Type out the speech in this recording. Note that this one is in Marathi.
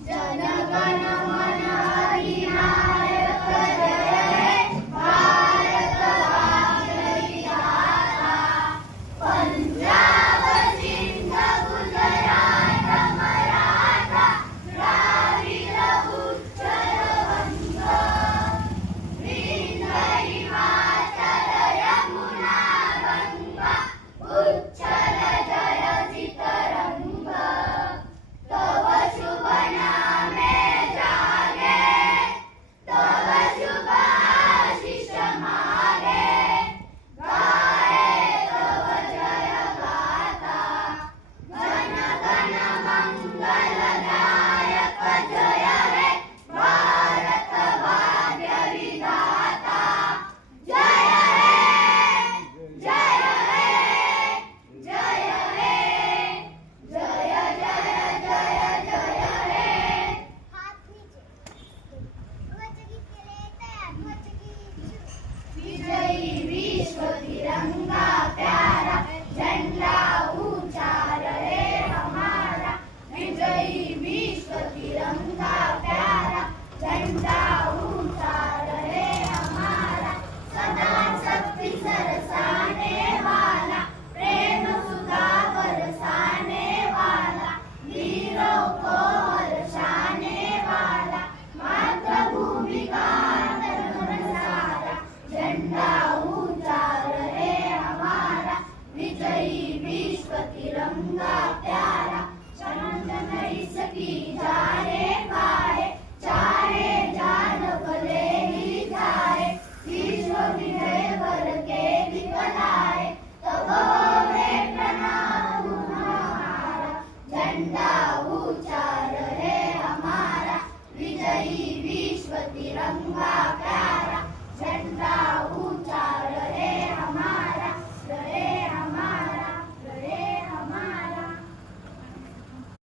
जन गण मन अधिनायक जय हे भारत भाग्य विधाता। पंजाब सिंध गुजरात मराठा द्राविड उत्कल वंग, विंध्य हिमाचल यमुना गंगा उच्चल जयति तरंग। तव शुभ नामे जागे, तव शुभ आशीष मागे, गाए तव जय गाथा। गण गण मंगलदायक जय हे भारत भाग्य विधाता। जय हे जय हे जय हे जय जय जय जय हे। विजयी विश्व तिरंगा प्यारा, झंडा ऊंचा रहे हमारा। विजयी विश्व तिरंगा प्यारा, झंडा ऊंचा रहे हमारा। सदा शक्ति सरसाने वाला, प्रेम सुधा बरसाने वाला, वीरों को हर्षाने वाला, मातृभूमि का तन सारा। झंडा ऊंचा रहे हमारा, विजयी विश्व तिरंगा प्यारा। चमन इसकी जाए खाए, चाहे जान भले ही जाए। विश्व विजय करके दिखलाए, तब हमें प्रणाम हमारा। झंडा ऊंचा रहे हमारा, विजयी विश्व तिरंगा प्यारा। झंडा